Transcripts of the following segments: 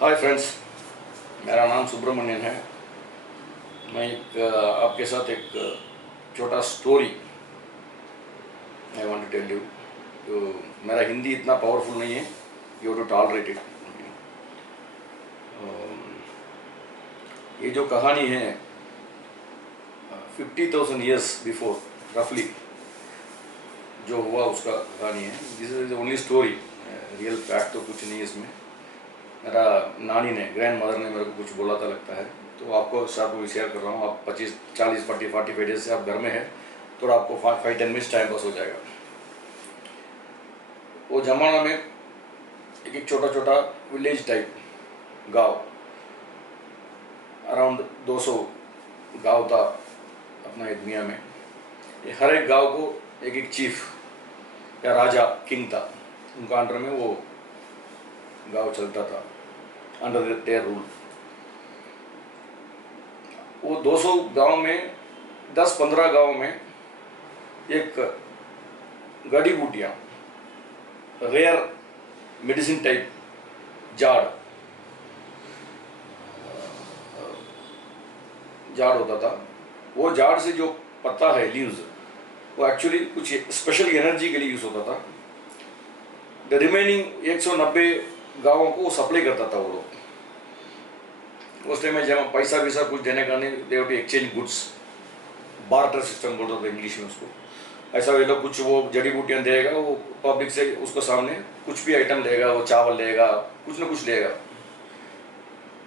Hi friends, मेरा नाम सुब्रमण्यन है। मैं आपके साथ एक छोटा story I want to tell you. तो मेरा हिंदी इतना पावरफुल नहीं है, यू टू टॉलरेट इट। ये जो कहानी है 50,000 ईयर्स बिफोर रफली जो हुआ उसका कहानी है। This is only story, real fact तो कुछ नहीं है इसमें। मेरा नानी ने, ग्रैंड मदर ने मेरे को कुछ बोला था लगता है, तो आपको साथ में शेयर कर रहा हूँ। आप 25, 40, 45 डेज से आप घर में हैं, थोड़ा आपको 5-10 मिनट्स टाइम पास हो जाएगा। वो जमाना में एक छोटा छोटा विलेज टाइप गांव, अराउंड 200 गांव था अपना एक दुनिया में। हर एक गांव को एक एक चीफ या राजा, किंग था, उनका अंडर में वो गांव चलता था, अंडर देयर रूल। वो 200 गांव में 10-15 गांव में एक गड़ी बूटियाँ, रेयर मेडिसिन टाइप झाड़ होता था। वो झाड़ से जो पत्ता है, लीव्स, वो एक्चुअली कुछ स्पेशल एनर्जी के लिए यूज होता था। द रिमेनिंग 190 गांवों को सप्लाई करता था वो लोग। उस टाइम में जब पैसा वैसा कुछ देने का नहीं, they have to exchange goods, barter system बोलते थे इंग्लिश में उसको। ऐसा वे लोग कुछ वो जड़ी बूटियाँ देगा, वो पब्लिक से उसको सामने कुछ भी आइटम लेगा, वो चावल लेगा, कुछ ना कुछ लेगा,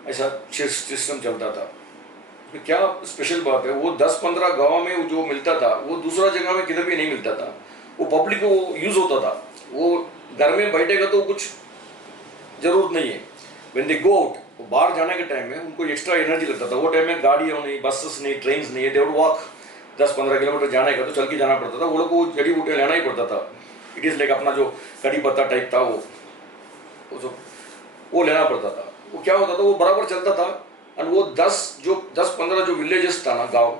ऐसा सिस्टम चलता था। तो क्या स्पेशल बात है, वो 10-15 गाँव में जो मिलता था वो दूसरा जगह में किधर भी नहीं मिलता था। वो पब्लिक को यूज होता था। वो घर में बैठेगा तो कुछ जरूरत नहीं है। व्हेन दे गो आउट, वो बाहर जाने के टाइम में उनको एक्स्ट्रा एनर्जी लगता था। वो टाइम में गाड़ियाँ नहीं, बसेस नहीं, ट्रेन नहीं है, दे वुड वॉक। 10-15 किलोमीटर जाने का तो चल के जाना पड़ता था। वो लोग को जड़ी बूटियाँ लेना ही पड़ता था। इट इज़ लाइक अपना जो कड़ी पत्ता टाइप था वो लेना पड़ता था। वो क्या होता था, वो बराबर चलता था। और वो 10-15 जो विलेजेस था ना, गाँव,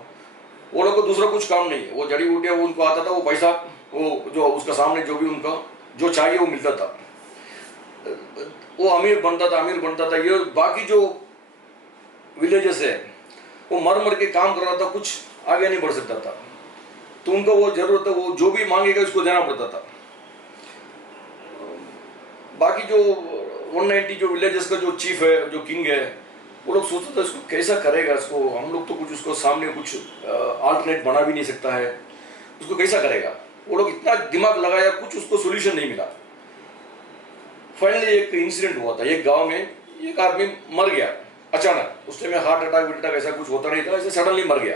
वो लोग को दूसरा कुछ काम नहीं है। वो जड़ी बूटियाँ वो उनको आता था, वो पैसा, वो जो उसका सामने जो भी उनका जो चाहिए वो मिलता था। वो अमीर बनता था। ये बाकी जो विलेजेस है वो मर के काम कर रहा था, कुछ आगे नहीं बढ़ सकता था। तो उनको वो जरूरत है, वो जो भी मांगेगा उसको देना पड़ता था। बाकी जो 190 जो विलेजेस का जो चीफ है, जो किंग है, वो लोग सोचते थे इसको कैसा करेगा, इसको हम लोग तो कुछ उसको सामने कुछ अल्टरनेट बना भी नहीं सकता है, उसको कैसा करेगा। वो लोग इतना दिमाग लगाया, कुछ उसको सोल्यूशन नहीं मिला। फाइनली एक इंसिडेंट हुआ था। एक गांव में एक आदमी मर गया अचानक। उस टाइम में हार्ट अटैक ऐसा कुछ होता नहीं था, ऐसे सडनली मर गया।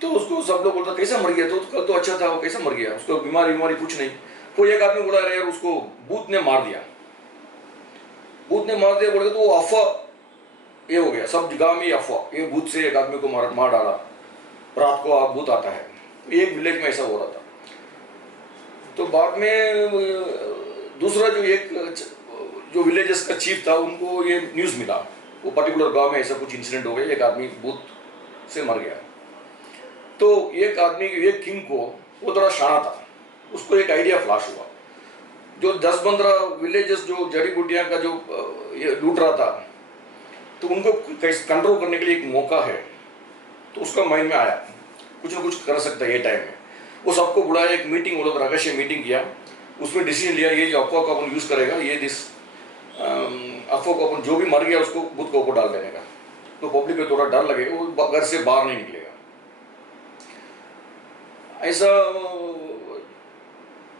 तो उसको सब लोग बोलता कैसा मर गया, तो कल तो अच्छा था, वो कैसा मर गया, उसको बीमारी कुछ नहीं। कोई एक आदमी बोला यार उसको भूत ने मार दिया बोल के। तो वो अफवाह ये हो गया, सब गांव में अफवाह, ये भूत से एक आदमी को मार डाला, रात को भूत आता है। एक विलेज में ऐसा हो रहा था। तो बाद में दूसरा जो विलेजेस का चीफ था, उनको ये न्यूज़ मिला, वो पर्टिकुलर गांव में ऐसा कुछ इंसिडेंट हो गया, एक आदमी भूत से मर गया। तो एक किंग को, वो थोड़ा शाना था, उसको एक आइडिया फ्लैश हुआ। जो 10-15 विलेजेस जो जड़ी बूटियाँ का जो ये लूट रहा था, तो उनको कंट्रोल करने के लिए एक मौका है। तो उसका माइंड में आया कुछ ना कुछ कर सकता है ये टाइम में। वो सबको बुलाया, एक मीटिंग, वो लोग रहस्य मीटिंग किया। उसमें डिसीजन लिया, ये जो अफवाह को अपन यूज़ करेगा, ये अफवाह को अपन जो भी मर गया उसको भूत के ऊपर डाल देने का। तो पब्लिक को थोड़ा डर लगेगा, वो घर से बाहर नहीं निकलेगा। ऐसा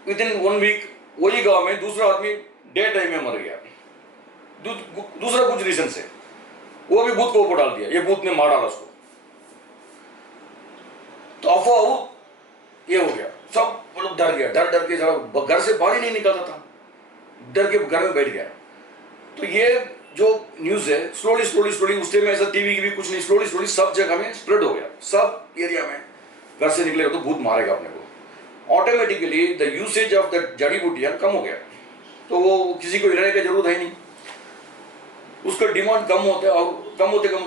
विदिन 1 वीक वही गांव में दूसरा आदमी डे टाइम में मर गया, दूसरा कुछ रीजन से। वो भी भूत को ऊपर डाल दिया, ये भूत ने मार डाला उसको। तो अफवाह ये हो गया, सब लोग डर गया, डर के घर से बाहर ही नहीं निकलता था, डर के घर में बैठ गया। तो ये जो न्यूज़ है स्लोली उस टाइम में ऐसा टीवी की भी कुछ नहीं, स्लोली सब जगह में स्प्रेड हो गया, सब एरिया में। घर से निकलेगा तो भूत मारेगा अपने को। Automatically the usage of the जड़ी बूटियाँ कम हो गया। तो वो किसी को हिलाने की जरूरत है नहीं, उसका डिमांड कम होते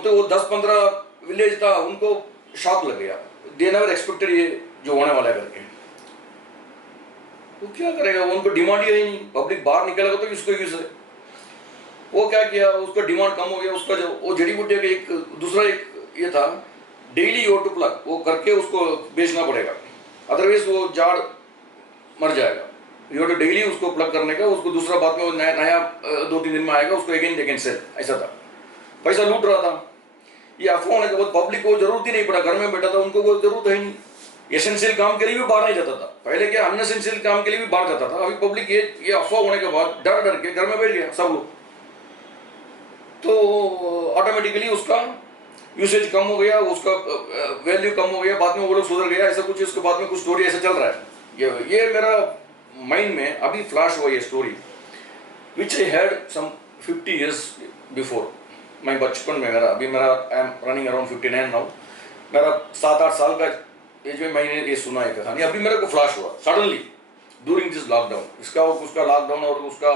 वो 10-15 विलेज था, उनको शॉक लग गया। दे नेवर एक्सपेक्टेड ये जो होने वाला है करके। वो क्या करेगा, वो उनको डिमांड ही नहीं, पब्लिक बाहर निकलेगा तो इसको यूज है। वो क्या किया, उसका डिमांड कम हो गया, उसका जो वो जड़ी बूटी का एक दूसरा एक ये था, डेली यू टू प्लग, वो करके उसको बेचना पड़ेगा, अदरवाइज वो झाड़ मर जाएगा। यू टू डेली उसको प्लग करने का, उसको दूसरा बाद में वो नया नया 2-3 दिन में आएगा, उसको अगेन दे कैन सेल, ऐसा था। पैसा लूट रहा था। ये अफवाह होने के बाद पब्लिक को जरूरत ही नहीं पड़ा, घर में बैठा था, उनको कोई जरूरत है नहीं। एसेंशियल काम के लिए भी बाहर नहीं जाता था, पहले क्या अनएसेंशियल काम के लिए भी बाहर जाता था। अभी पब्लिक ये अफवाह होने के बाद डर डर के घर में बैठ गया सब लोग, तो ऑटोमेटिकली उसका यूसेज कम हो गया, उसका वैल्यू कम हो गया, बाद में वो लोग सुधर गया, ऐसा कुछ इसके बाद में कुछ स्टोरी ऐसा चल रहा है। ये मेरा माइंड में अभी फ्लैश हुआ ये story, which I had some 50 years before. मैं बचपन में मेरा I am running around 59 now, मेरा 7-8 साल का एज में मैंने ये सुना है कहानी, अभी मेरे को फ्लैश हुआ सडनली ड्यूरिंग दिस लॉकडाउन। इसका और उसका लॉकडाउन और उसका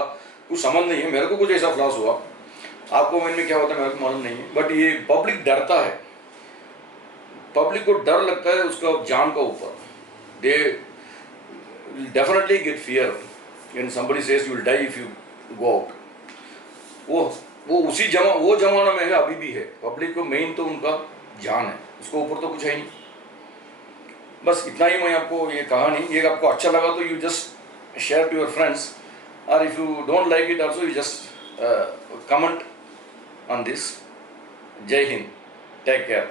कुछ संबंध नहीं है, मेरे को कुछ ऐसा फ्लैश हुआ। आपको माइंड में क्या होता है मेरे को मालूम नहीं है, बट ये पब्लिक डरता है, पब्लिक को डर लगता है उसका जान का ऊपर। They definitely get fear when somebody says you will die if you go out. वो वो जमाना में है, अभी भी है। पब्लिक को मेन तो उनका जान है, उसको ऊपर तो कुछ है नहीं। बस इतना ही मैं आपको ये कहानी, ये आपको अच्छा लगा तो you just share to your friends, और if you don't like it also you just comment on this. Jai Hind. Take care.